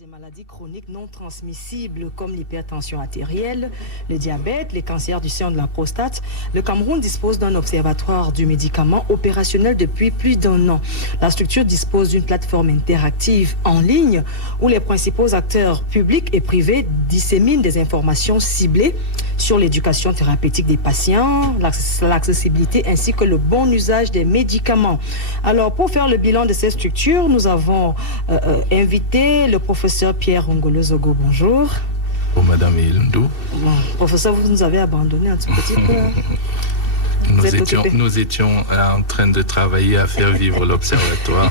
des maladies chroniques non transmissibles comme l'hypertension artérielle, le diabète, les cancers du sein de la prostate, le Cameroun dispose d'un observatoire du médicament opérationnel depuis plus d'un an. La structure dispose d'une plateforme interactive en ligne où les principaux acteurs publics et privés disséminent des informations ciblées sur l'éducation thérapeutique des patients, l'accessibilité ainsi que le bon usage des médicaments. Alors, pour faire le bilan de ces structures, nous avons invité le professeur Pierre Ngolo Zogo. Bonjour. Pour Madame Ilundou. Bon, professeur, vous nous avez abandonné un petit peu. Nous étions en train de travailler à faire vivre l'observatoire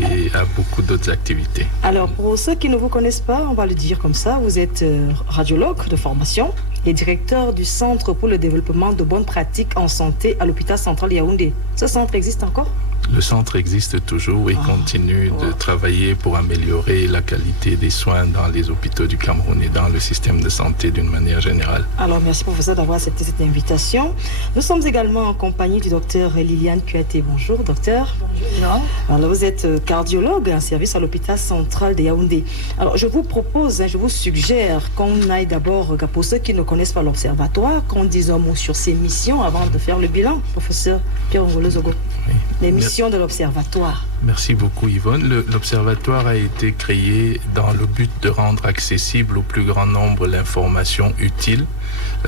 et à beaucoup d'autres activités. Alors, pour ceux qui ne vous connaissent pas, on va le dire comme ça, vous êtes radiologue de formation et directeur du Centre pour le développement de bonnes pratiques en santé à l'hôpital central Yaoundé. Ce centre existe encore ? Le centre existe toujours et continue de travailler pour améliorer la qualité des soins dans les hôpitaux du Cameroun et dans le système de santé d'une manière générale. Alors, merci professeur d'avoir accepté cette invitation. Nous sommes également en compagnie du docteur Liliane Kuaté. Bonjour docteur. Bonjour. Alors, vous êtes cardiologue en service à l'hôpital central de Yaoundé. Alors, je vous propose, je vous suggère qu'on aille d'abord, pour ceux qui ne connaissent pas l'observatoire, qu'on dise un mot sur ses missions avant de faire le bilan. Professeur Pierre Ngolo Zogo. Oui. Les missions de l'observatoire. Merci beaucoup Yvonne. L'observatoire a été créé dans le but de rendre accessible au plus grand nombre l'information utile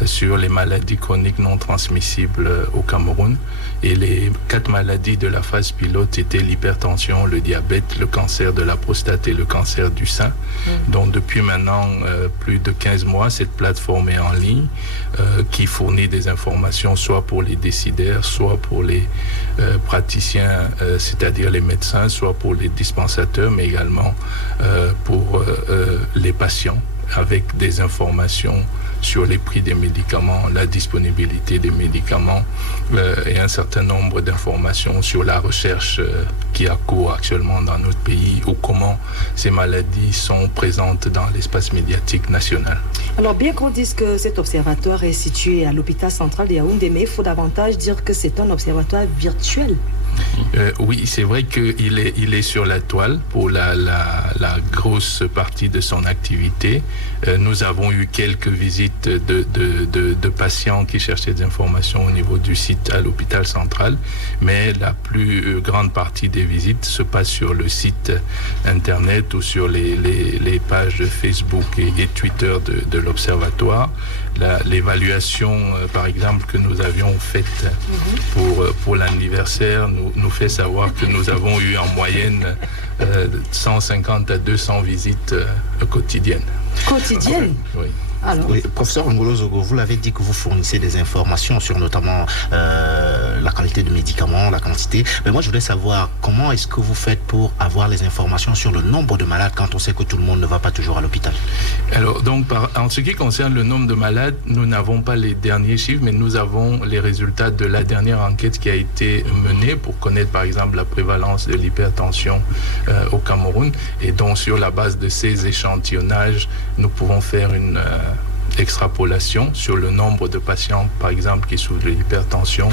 sur les maladies chroniques non transmissibles au Cameroun. Et les 4 maladies de la phase pilote étaient l'hypertension, le diabète, le cancer de la prostate et le cancer du sein. Donc depuis maintenant plus de 15 mois, cette plateforme est en ligne qui fournit des informations soit pour les décideurs, soit pour les praticiens, c'est-à-dire les médecins, soit pour les dispensateurs, mais également pour les patients, avec des informations sur les prix des médicaments, la disponibilité des médicaments et un certain nombre d'informations sur la recherche qui a cours actuellement dans notre pays ou comment ces maladies sont présentes dans l'espace médiatique national. Alors, bien qu'on dise que cet observatoire est situé à l'hôpital central de Yaoundé, mais il faut davantage dire que c'est un observatoire virtuel. Oui, c'est vrai qu'il est sur la toile pour la grosse partie de son activité. Nous avons eu quelques visites de patients qui cherchaient des informations au niveau du site à l'hôpital central, mais la plus grande partie des visites se passe sur le site internet ou sur les pages Facebook et Twitter de l'observatoire. L'évaluation, par exemple, que nous avions faite pour l'anniversaire nous fait savoir que nous avons eu en moyenne 150 à 200 visites quotidiennes. Quotidiennes ? Oui. Alors. Oui, professeur Ngolo Zogo, vous l'avez dit que vous fournissez des informations sur notamment la qualité de médicaments, la quantité. Mais moi, je voulais savoir comment est-ce que vous faites pour avoir les informations sur le nombre de malades quand on sait que tout le monde ne va pas toujours à l'hôpital. Alors, donc, en ce qui concerne le nombre de malades, nous n'avons pas les derniers chiffres, mais nous avons les résultats de la dernière enquête qui a été menée pour connaître, par exemple, la prévalence de l'hypertension au Cameroun. Et donc, sur la base de ces échantillonnages, nous pouvons faire une extrapolation sur le nombre de patients, par exemple, qui souffrent de l'hypertension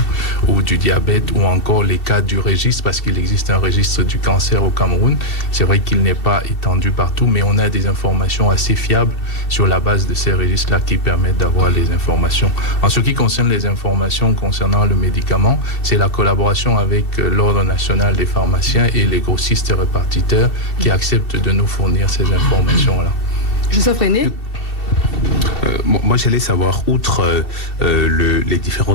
ou du diabète, ou encore les cas du registre, parce qu'il existe un registre du cancer au Cameroun. C'est vrai qu'il n'est pas étendu partout, mais on a des informations assez fiables sur la base de ces registres-là qui permettent d'avoir les informations. En ce qui concerne les informations concernant le médicament, c'est la collaboration avec l'Ordre national des pharmaciens et les grossistes répartiteurs qui acceptent de nous fournir ces informations-là. Joseph René ? Moi, j'allais savoir, outre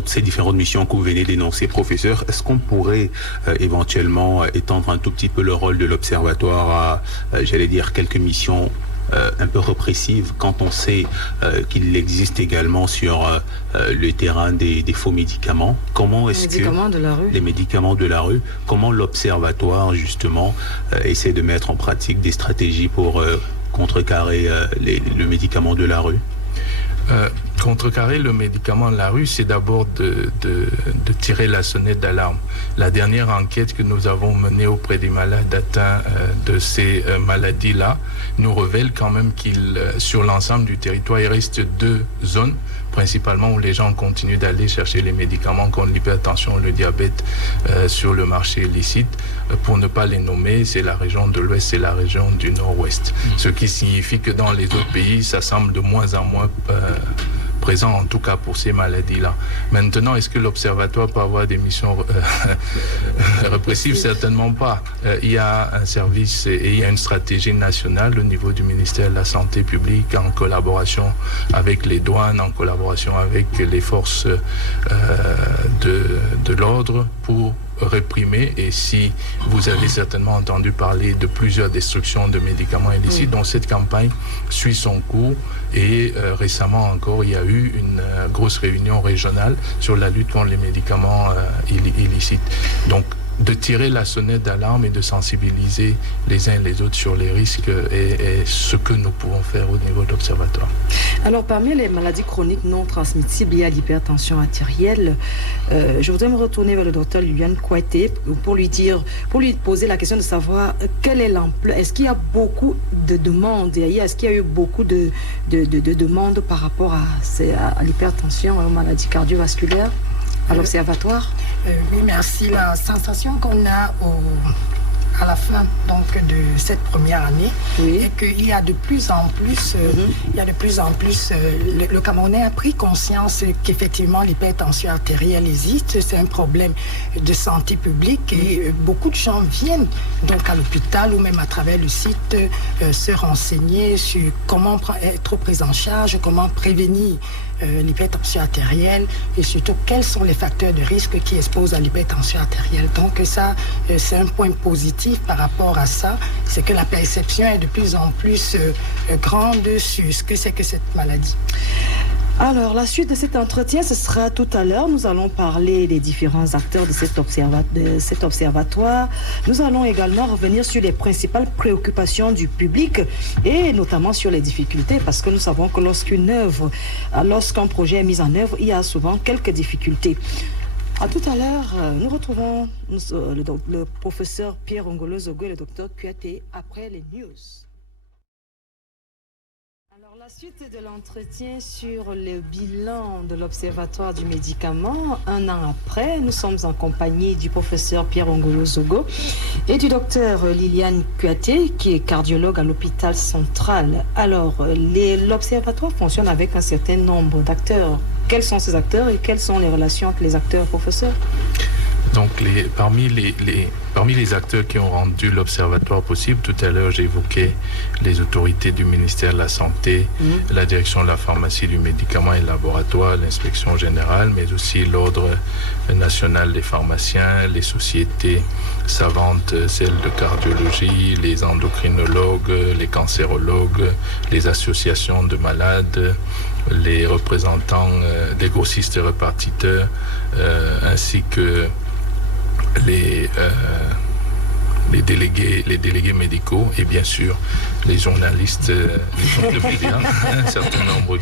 ces différentes missions que vous venez d'énoncer, professeur, est-ce qu'on pourrait éventuellement étendre un tout petit peu le rôle de l'observatoire à, j'allais dire, quelques missions un peu répressives quand on sait qu'il existe également sur le terrain des faux médicaments? Comment est-ce les médicaments de la rue, comment l'observatoire, justement, essaie de mettre en pratique des stratégies pour contrecarrer le médicament de la rue? contrecarrer le médicament de la rue, c'est d'abord de tirer la sonnette d'alarme. La dernière enquête que nous avons menée auprès des malades atteints de ces maladies-là nous révèle quand même sur l'ensemble du territoire, il reste 2 zones principalement où les gens continuent d'aller chercher les médicaments contre l'hypertension, le diabète sur le marché illicite. Pour ne pas les nommer, c'est la région de l'Ouest et la région du Nord-Ouest. Ce qui signifie que dans les autres pays, ça semble de moins en moins présent, en tout cas pour ces maladies-là. Maintenant, est-ce que l'Observatoire peut avoir des missions répressives? Certainement pas. Il y a un service et il y a une stratégie nationale au niveau du ministère de la Santé publique en collaboration avec les douanes, en collaboration avec les forces de l'ordre pour réprimer. Et si vous avez certainement entendu parler de plusieurs destructions de médicaments illicites, dont cette campagne suit son cours. Et récemment encore, il y a eu une grosse réunion régionale sur la lutte contre les médicaments illicites. Donc, de tirer la sonnette d'alarme et de sensibiliser les uns et les autres sur les risques est ce que nous pouvons faire au niveau de l'Observatoire. Alors, parmi les maladies chroniques non transmissibles, il y a l'hypertension artérielle. Je voudrais me retourner vers le docteur Liliane Kouyaté pour lui poser la question de savoir quelle est l'ampleur. Est-ce qu'il y a beaucoup de demandes? Est-ce qu'il y a eu beaucoup de demandes par rapport à l'hypertension, aux maladies cardiovasculaires à l'Observatoire? Oui, merci. La sensation qu'on a à la fin donc de cette première année est qu'il y a de plus en plus, le Camerounais a pris conscience qu'effectivement l'hypertension artérielle existe, c'est un problème de santé publique et beaucoup de gens viennent donc à l'hôpital ou même à travers le site se renseigner sur comment être pris en charge, comment prévenir l'hypertension artérielle et surtout quels sont les facteurs de risque qui exposent à l'hypertension artérielle. Donc ça, c'est un point positif par rapport à ça, c'est que la perception est de plus en plus grande sur ce que c'est que cette maladie. Alors, la suite de cet entretien, ce sera tout à l'heure. Nous allons parler des différents acteurs de cet observatoire. Nous allons également revenir sur les principales préoccupations du public et notamment sur les difficultés, parce que nous savons que lorsqu'un projet est mis en œuvre, il y a souvent quelques difficultés. À tout à l'heure, nous retrouvons le professeur Pierre Ongolo Zogo et le docteur Kouyaté après les news. Alors, la suite de l'entretien sur le bilan de l'Observatoire du médicament, 1 an après, nous sommes en compagnie du professeur Pierre Ongolo Zogo et du docteur Liliane Kouyaté, qui est cardiologue à l'hôpital central. Alors, l'Observatoire fonctionne avec un certain nombre d'acteurs. Quels sont ces acteurs et quelles sont les relations entre les acteurs, professeur? Donc, parmi les acteurs qui ont rendu l'Observatoire possible, tout à l'heure j'évoquais les autorités du ministère de la Santé, la direction de la pharmacie, du médicament et laboratoire, l'inspection générale, mais aussi l'Ordre national des pharmaciens, les sociétés savantes, celles de cardiologie, les endocrinologues, les cancérologues, les associations de malades, les représentants des grossistes répartiteurs, ainsi que les délégués médicaux et bien sûr les journalistes de médias, un certain nombre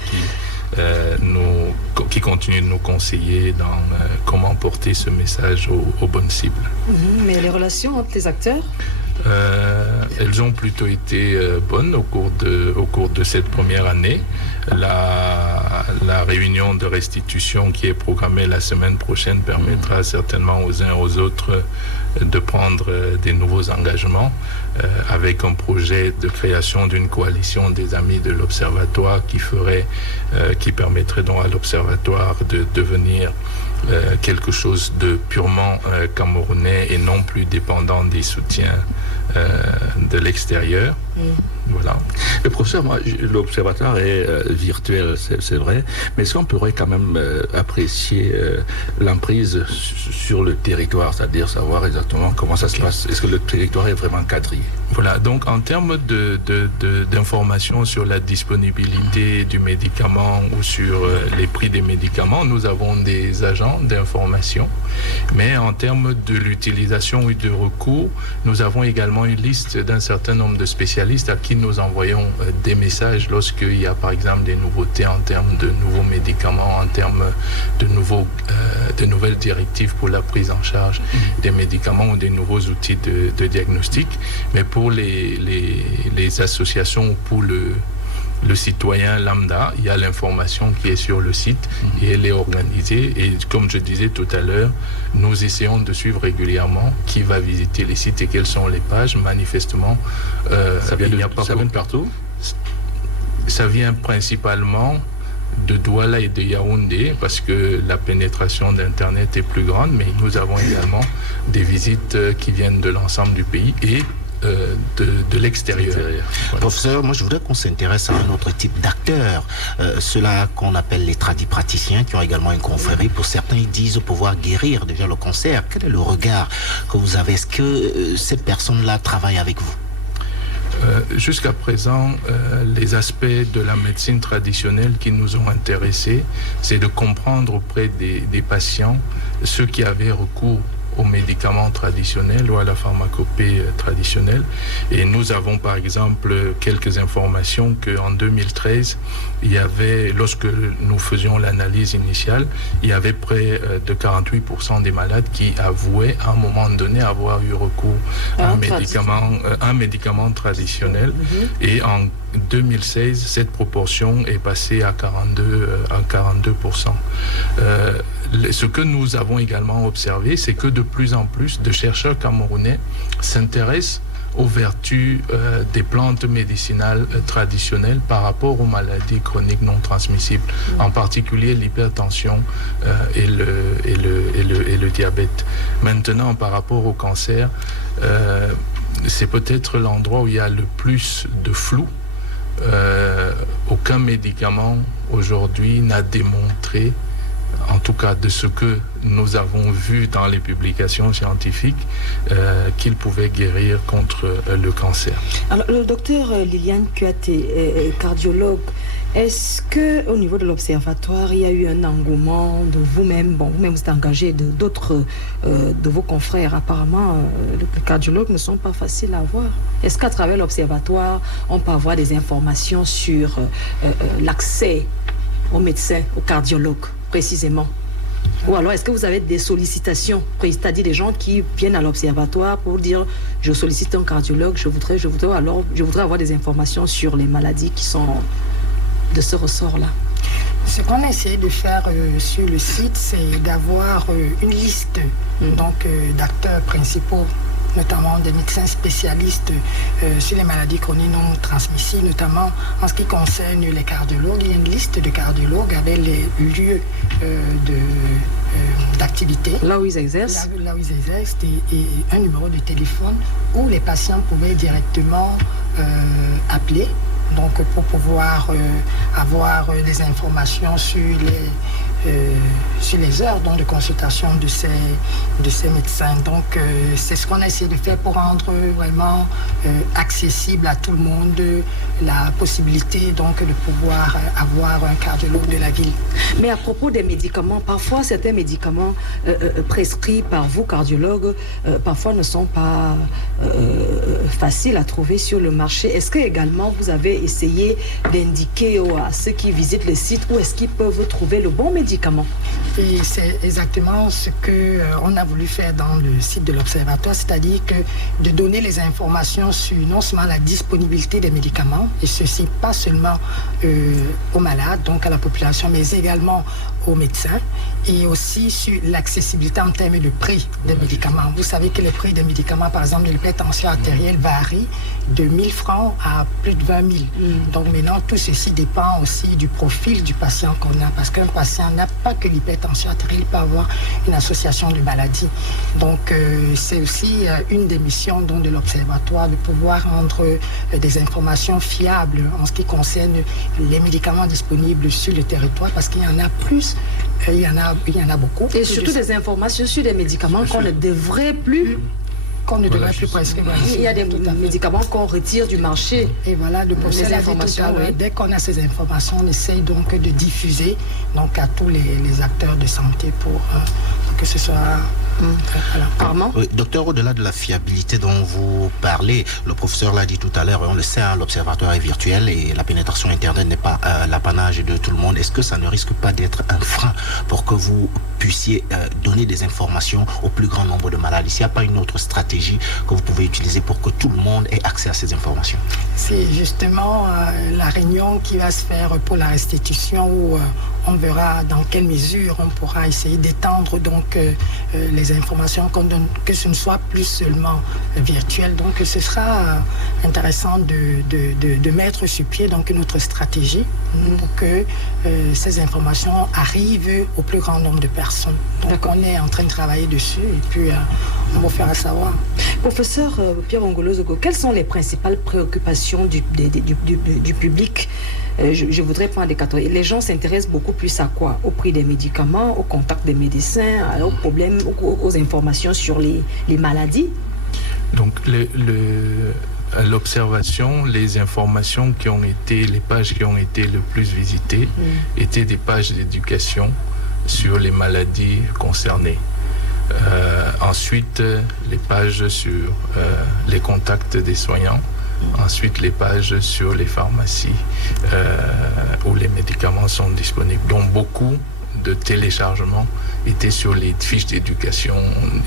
qui continuent de nous conseiller dans comment porter ce message aux bonnes cibles. Mais les relations entre les acteurs? Elles ont plutôt été bonnes au cours de cette première année. La réunion de restitution qui est programmée la semaine prochaine permettra certainement aux uns et aux autres de prendre des nouveaux engagements avec un projet de création d'une coalition des amis de l'Observatoire qui permettrait donc à l'Observatoire de devenir quelque chose de purement camerounais et non plus dépendant des soutiens de l'extérieur. Voilà. Le professeur, l'observatoire est virtuel, c'est vrai, mais est-ce qu'on pourrait quand même apprécier l'emprise sur le territoire, c'est-à-dire savoir exactement comment ça se passe? Est-ce que le territoire est vraiment quadrillé? Voilà, donc en termes d'informations sur la disponibilité du médicament ou sur les prix des médicaments, nous avons des agents d'information, mais en termes de l'utilisation ou de recours, nous avons également une liste d'un certain nombre de spécialistes spécialistes à qui nous envoyons des messages lorsqu'il y a par exemple des nouveautés en termes de nouveaux médicaments, en termes de nouvelles directives pour la prise en charge des médicaments ou des nouveaux outils de diagnostic. Mais pour les associations ou pour le citoyen lambda, il y a l'information qui est sur le site et elle est organisée. Et comme je disais tout à l'heure, nous essayons de suivre régulièrement qui va visiter les sites et quelles sont les pages. Manifestement, ça vient de partout. Ça vient principalement de Douala et de Yaoundé parce que la pénétration d'Internet est plus grande, mais nous avons également des visites qui viennent de l'ensemble du pays et de l'extérieur. Voilà. Professeur, moi je voudrais qu'on s'intéresse à un autre type d'acteurs, ceux-là qu'on appelle les tradipraticiens, qui ont également une confrérie. Pour certains, ils disent pouvoir guérir déjà le cancer. Quel est le regard que vous avez? Est-ce que ces personnes-là travaillent avec vous? Jusqu'à présent, les aspects de la médecine traditionnelle qui nous ont intéressés, c'est de comprendre auprès des patients ceux qui avaient recours aux médicaments traditionnels ou à la pharmacopée traditionnelle. Et nous avons par exemple quelques informations qu'en 2013, il y avait, lorsque nous faisions l'analyse initiale, il y avait près de 48% des malades qui avouaient à un moment donné avoir eu recours à un médicament traditionnel. Et en 2016, cette proportion est passée à 42%. Ce que nous avons également observé, c'est que de plus en plus de chercheurs camerounais s'intéressent aux vertus des plantes médicinales traditionnelles par rapport aux maladies chroniques non transmissibles, en particulier l'hypertension et le diabète. Maintenant, par rapport au cancer, c'est peut-être l'endroit où il y a le plus de flou. Aucun médicament aujourd'hui n'a démontré, en tout cas de ce que nous avons vu dans les publications scientifiques, qu'il pouvait guérir contre le cancer. Alors, le docteur Liliane Kuaté, cardiologue, est-ce qu'au niveau de l'observatoire, il y a eu un engouement de vous-même? Bon, vous-même vous êtes engagé d'autres de vos confrères. Apparemment, les cardiologues ne sont pas faciles à avoir. Est-ce qu'à travers l'observatoire, on peut avoir des informations sur l'accès aux médecins, aux cardiologues précisément? Ou alors est-ce que vous avez des sollicitations, c'est-à-dire des gens qui viennent à l'observatoire pour dire je sollicite un cardiologue, je voudrais avoir des informations sur les maladies qui sont de ce ressort-là? Ce qu'on a essayé de faire sur le site, c'est d'avoir une liste d'acteurs principaux, notamment des médecins spécialistes sur les maladies chroniques non transmissibles, notamment en ce qui concerne les cardiologues. Il y a une liste de cardiologues avec les lieux d'activité. Là où ils exercent. Là où ils exercent et un numéro de téléphone où les patients pouvaient directement appeler. Donc pour pouvoir avoir des informations sur les heures de consultation de ces médecins. Donc c'est ce qu'on a essayé de faire pour rendre vraiment accessible à tout le monde la possibilité donc de pouvoir avoir un cardiologue de la ville. Mais à propos des médicaments, parfois certains médicaments prescrits par vous, cardiologues, parfois ne sont pas faciles à trouver sur le marché. Est-ce que également vous avez essayé d'indiquer à ceux qui visitent le site où est-ce qu'ils peuvent trouver le bon médicament? Et c'est exactement ce qu'on a voulu faire dans le site de l'Observatoire, c'est-à-dire que de donner les informations sur non seulement la disponibilité des médicaments, et ceci pas seulement aux malades, donc à la population, mais également aux médecins, et aussi sur l'accessibilité en termes de prix des médicaments. Vous savez que les prix des médicaments, par exemple de l'hypertension artérielle, varient de 1000 francs à plus de 20 000. Donc maintenant, tout ceci dépend aussi du profil du patient qu'on a, parce qu'un patient n'a pas que l'hypertension artérielle, il peut avoir une association de maladies. Donc c'est aussi une des missions de l'Observatoire, de pouvoir rendre des informations fiables en ce qui concerne les médicaments disponibles sur le territoire, parce qu'il y en a plus. Il y en a beaucoup. Et surtout des informations sur des médicaments qu'on ne devrait plus prescrire. Il y a des médicaments qu'on retire du marché. Et voilà, de les informations. Dès qu'on a ces informations, on essaye donc de diffuser donc à tous les acteurs de santé pour que ce soit Voilà. Armand? Oui, docteur, au-delà de la fiabilité dont vous parlez, le professeur l'a dit tout à l'heure, on le sait, hein, l'observatoire est virtuel et la pénétration Internet n'est pas l'apanage de tout le monde. Est-ce que ça ne risque pas d'être un frein pour que vous puissiez donner des informations au plus grand nombre de malades? S'il n'y a pas une autre stratégie que vous pouvez utiliser pour que tout le monde ait accès à ces informations? C'est justement la réunion qui va se faire pour la restitution où on verra dans quelle mesure on pourra essayer d'étendre donc les informations qu'on donne, que ce ne soit plus seulement virtuel. Donc ce sera intéressant de mettre sur pied donc une autre stratégie pour que ces informations arrivent au plus grand nombre de personnes. Donc on est en train de travailler dessus et puis on va faire savoir. Professeur Pierre Ongolo-Zogo, quelles sont les principales préoccupations du public? Je voudrais prendre des catégories. Les gens s'intéressent beaucoup plus à quoi? Au prix des médicaments, au contact des médecins, aux problèmes, aux informations sur les maladies? Donc, l'observation, les informations qui ont été, les pages qui ont été le plus visitées étaient des pages d'éducation sur les maladies concernées. Ensuite, les pages sur les contacts des soignants. Ensuite, les pages sur les pharmacies où les médicaments sont disponibles. Donc, beaucoup de téléchargements étaient sur les fiches d'éducation.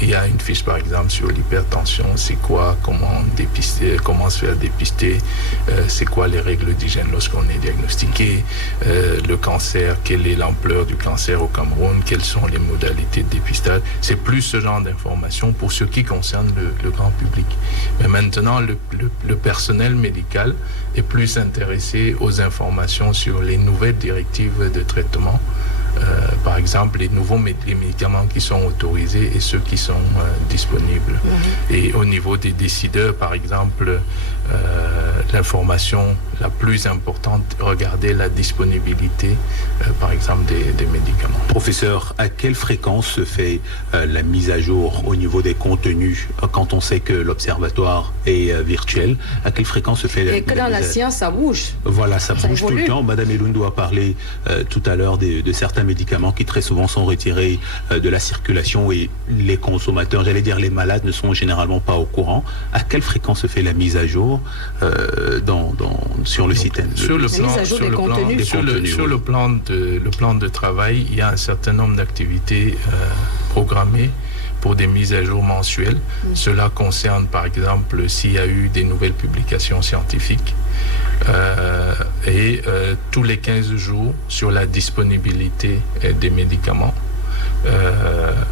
Il y a une fiche, par exemple, sur l'hypertension. C'est quoi, comment dépister, comment se faire dépister, c'est quoi les règles d'hygiène lorsqu'on est diagnostiqué, le cancer, quelle est l'ampleur du cancer au Cameroun, quelles sont les modalités de dépistage. C'est plus ce genre d'informations pour ce qui concerne le grand public. Mais maintenant, le personnel médical est plus intéressé aux informations sur les nouvelles directives de traitement. Par exemple, les nouveaux médicaments qui sont autorisés et ceux qui sont disponibles. Et au niveau des décideurs, par exemple, l'information la plus importante, regardez la disponibilité, par exemple, des médicaments. Professeur, à quelle fréquence se fait la mise à jour au niveau des contenus quand on sait que l'observatoire est virtuel? À quelle fréquence se fait Et que dans la science, ça bouge. Voilà, ça bouge tout le temps. Madame Eloundou a parlé tout à l'heure de certains médicaments qui très souvent sont retirés de la circulation et les consommateurs, j'allais dire les malades, ne sont généralement pas au courant. À quelle fréquence se fait la mise à jour sur le site? Sur le plan de travail, il y a un certain nombre d'activités programmées pour des mises à jour mensuelles. Cela concerne par exemple s'il y a eu des nouvelles publications scientifiques et tous les 15 jours sur la disponibilité des médicaments.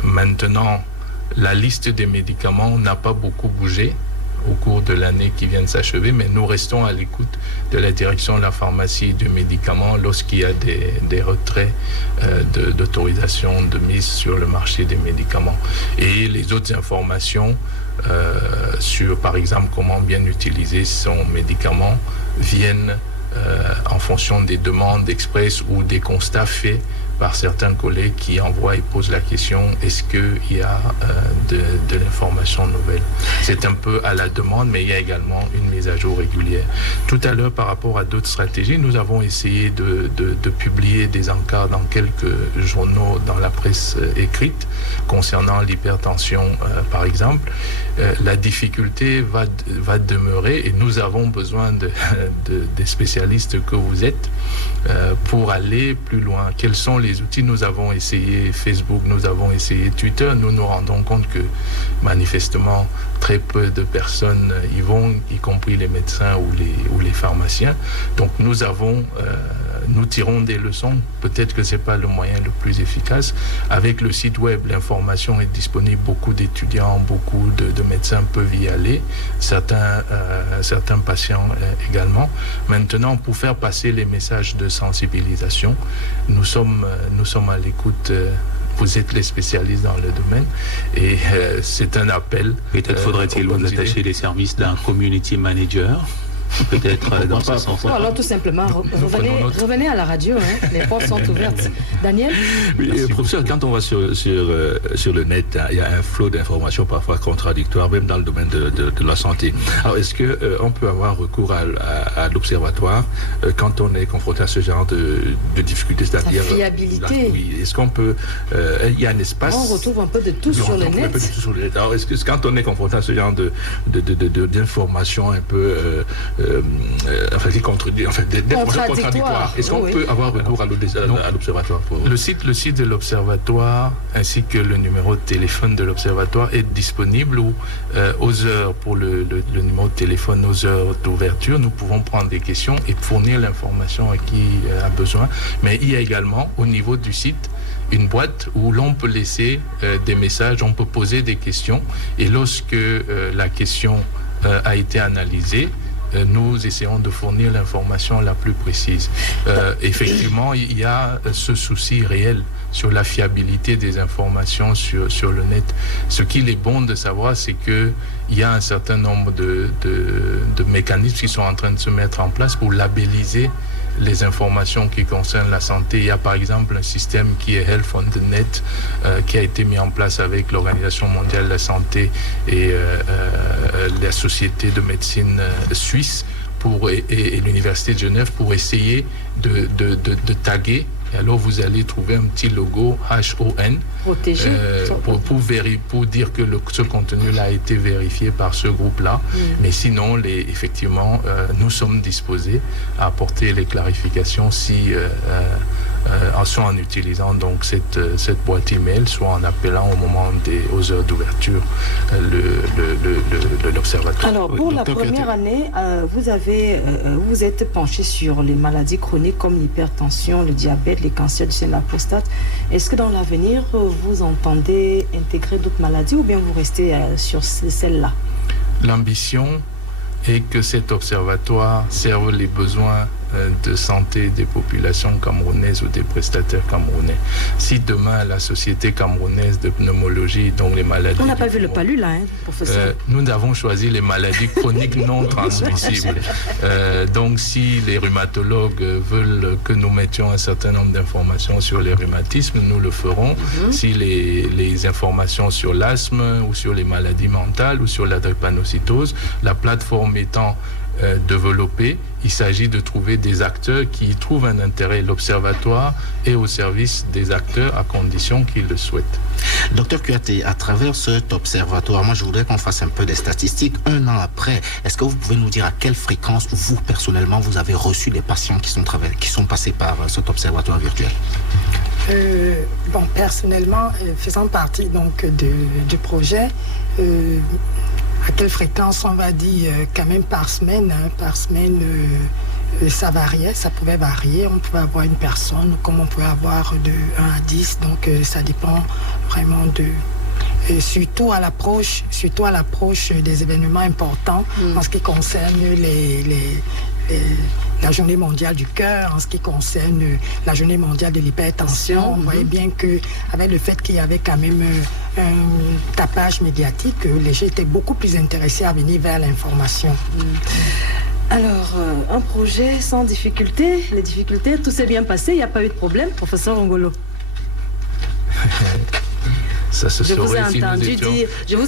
Maintenant, la liste des médicaments n'a pas beaucoup bougé au cours de l'année qui vient de s'achever, mais nous restons à l'écoute de la direction de la pharmacie et du médicament lorsqu'il y a des retraits d'autorisation de mise sur le marché des médicaments. Et les autres informations sur, par exemple, comment bien utiliser son médicament viennent en fonction des demandes express ou des constats faits par certains collègues qui envoient et posent la question, est-ce qu'il y a de l'information nouvelle? C'est un peu à la demande, mais il y a également une mise à jour régulière. Tout à l'heure, par rapport à d'autres stratégies, nous avons essayé de publier des encarts dans quelques journaux dans la presse écrite concernant l'hypertension, par exemple. La difficulté va demeurer et nous avons besoin des spécialistes que vous êtes pour aller plus loin. Quels sont les outils? Nous avons essayé Facebook, nous avons essayé Twitter. Nous nous rendons compte que manifestement très peu de personnes y vont, y compris les médecins ou les pharmaciens. Donc nous tirons des leçons. Peut-être que ce n'est pas le moyen le plus efficace. Avec le site web, l'information est disponible. Beaucoup d'étudiants, beaucoup de médecins peuvent y aller. Certains patients également. Maintenant, pour faire passer les messages de sensibilisation, nous sommes à l'écoute. Vous êtes les spécialistes dans le domaine et c'est un appel. Peut-être faudrait-il vous attacher les services d'un community manager? peut-être dans ce sens. Ou alors tout simplement, revenez à la radio, hein. Les portes sont ouvertes. Daniel? Oui, professeur, quand on va sur le net, il y a un flot d'informations parfois contradictoires, même dans le domaine de la santé. Alors, est-ce qu'on peut avoir recours à l'observatoire quand on est confronté à ce genre de difficultés, c'est-à-dire... La fiabilité. Oui, est-ce qu'on peut... il y a un espace... On retrouve un peu de tout sur le net. Alors, est-ce que quand on est confronté à ce genre d'informations un peu... contradictoires, est-ce qu'on peut avoir recours à l'observatoire Le site de l'observatoire ainsi que le numéro de téléphone de l'observatoire est disponible où aux heures, pour le numéro de téléphone, aux heures d'ouverture, nous pouvons prendre des questions et fournir l'information à qui a besoin. Mais il y a également au niveau du site une boîte où l'on peut laisser des messages, on peut poser des questions et lorsque la question a été analysée, nous essayons de fournir l'information la plus précise. Effectivement, il y a ce souci réel sur la fiabilité des informations sur le net. Ce qu'il est bon de savoir, c'est qu'il y a un certain nombre de mécanismes qui sont en train de se mettre en place pour labelliser les informations qui concernent la santé. Il y a par exemple un système qui est Health on the Net qui a été mis en place avec l'Organisation mondiale de la santé et la Société de médecine suisse et l'Université de Genève pour essayer de taguer. Et alors vous allez trouver un petit logo HON protégé pour dire que ce contenu-là a été vérifié par ce groupe-là. Mais sinon, effectivement, nous sommes disposés à apporter les clarifications soit en utilisant donc cette boîte email, soit en appelant aux heures d'ouverture l'observatoire. Alors pour la première année, vous êtes penché sur les maladies chroniques comme l'hypertension, le diabète, les cancers du sein de la prostate. Est-ce que dans l'avenir, vous entendez intégrer d'autres maladies ou bien vous restez sur celle-là? L'ambition est que cet observatoire serve les besoins de santé des populations camerounaises ou des prestataires camerounais. Si demain la société camerounaise de pneumologie, donc les maladies... On n'a pas vu le palu là, professeur. Nous avons choisi les maladies chroniques non transmissibles. Donc si les rhumatologues veulent que nous mettions un certain nombre d'informations sur les rhumatismes, nous le ferons. Si les informations sur l'asthme ou sur les maladies mentales ou sur la drépanocytose, la plateforme étant développée, il s'agit de trouver des acteurs qui y trouvent un intérêt. L'observatoire est au service des acteurs à condition qu'ils le souhaitent. Docteur Kouyaté, à travers cet observatoire, moi je voudrais qu'on fasse un peu des statistiques. 1 an après, est-ce que vous pouvez nous dire à quelle fréquence vous, personnellement, vous avez reçu des patients qui sont passés par cet observatoire virtuel? Personnellement, faisant partie donc du projet, à quelle fréquence, on va dire quand même par semaine. Ça variait, ça pouvait varier. On pouvait avoir une personne, comme on pouvait avoir de 1 à 10. Donc ça dépend vraiment et surtout à l'approche des événements importants en ce qui concerne la journée mondiale du cœur, en ce qui concerne la journée mondiale de l'hypertension. On voyait bien qu'avec le fait qu'il y avait quand même un tapage médiatique, les gens étaient beaucoup plus intéressés à venir vers l'information. Alors, un projet sans difficulté, les difficultés, tout s'est bien passé, il n'y a pas eu de problème, professeur Ngolo? Je vous ai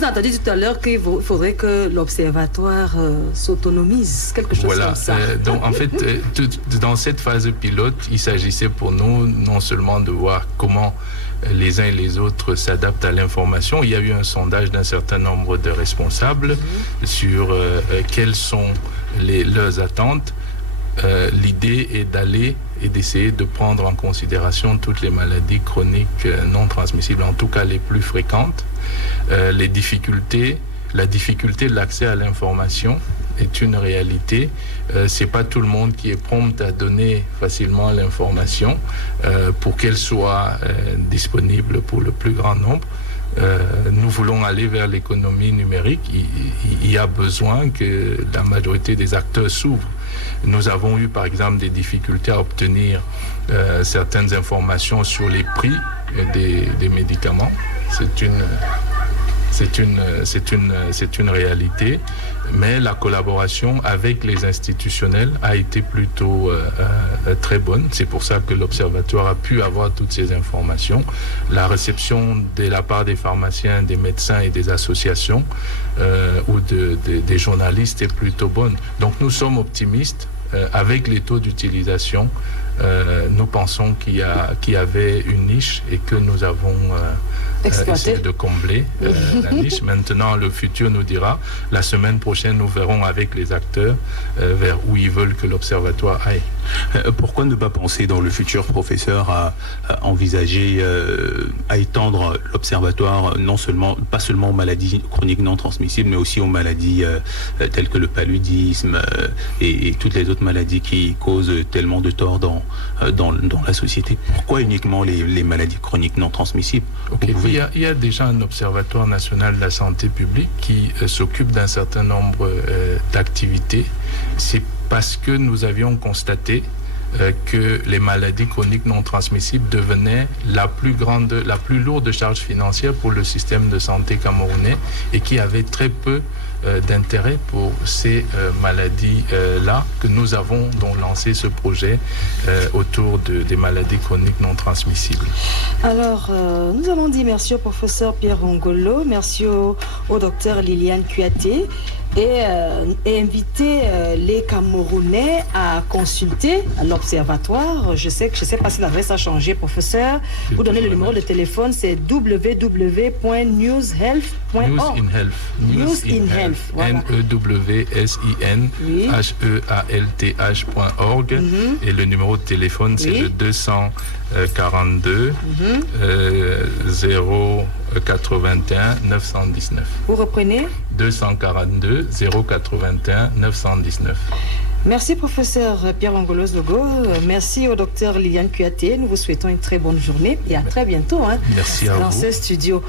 entendu tout à l'heure qu'il faudrait que l'observatoire s'autonomise, quelque chose comme ça. Donc en fait, dans cette phase pilote, il s'agissait pour nous non seulement de voir comment les uns et les autres s'adaptent à l'information. Il y a eu un sondage d'un certain nombre de responsables sur quelles sont leurs attentes. L'idée est d'aller et d'essayer de prendre en considération toutes les maladies chroniques non transmissibles, en tout cas les plus fréquentes. La difficulté de l'accès à l'information est une réalité. C'est pas tout le monde qui est prompt à donner facilement l'information pour qu'elle soit disponible pour le plus grand nombre. Nous voulons aller vers l'économie numérique. Il y a besoin que la majorité des acteurs s'ouvrent. Nous avons eu par exemple des difficultés à obtenir certaines informations sur les prix des médicaments. C'est une réalité, mais la collaboration avec les institutionnels a été plutôt très bonne. C'est pour ça que l'Observatoire a pu avoir toutes ces informations. La réception de la part des pharmaciens, des médecins et des associations ou des journalistes est plutôt bonne. Donc nous sommes optimistes. Avec les taux d'utilisation, nous pensons qu'il y avait une niche et que nous avons essayé de combler la niche. Maintenant, le futur nous dira. La semaine prochaine, nous verrons avec les acteurs vers où ils veulent que l'Observatoire aille. Pourquoi ne pas penser dans le futur, professeur, à envisager, à étendre l'Observatoire pas seulement aux maladies chroniques non transmissibles, mais aussi aux maladies telles que le paludisme et toutes les autres maladies qui causent tellement de tort dans la société? Pourquoi uniquement les maladies chroniques non transmissibles? Il y a déjà un observatoire national de la santé publique qui s'occupe d'un certain nombre d'activités. C'est parce que nous avions constaté que les maladies chroniques non transmissibles devenaient la plus lourde charge financière pour le système de santé camerounais et qui avait très peu d'intérêt pour ces maladies-là, que nous avons donc lancé ce projet autour des maladies chroniques non transmissibles. Alors, nous allons dire merci au professeur Pierre Ngolo, merci au docteur Liliane Kuyaté et inviter les Camerounais à consulter l'Observatoire. Je sais pas si l'adresse a changé, professeur. Vous donnez le numéro de téléphone, c'est www.newshealth.org. News in Health. Voilà. NEWSINHEALTH.org. Et le numéro de téléphone, c'est le 242 081 919. Vous reprenez? 242 081 919. Merci professeur Pierre Ngolo Zogo, merci au docteur Liliane Kuyaté. Nous vous souhaitons une très bonne journée et à très bientôt Merci à vous. Dans ce studio.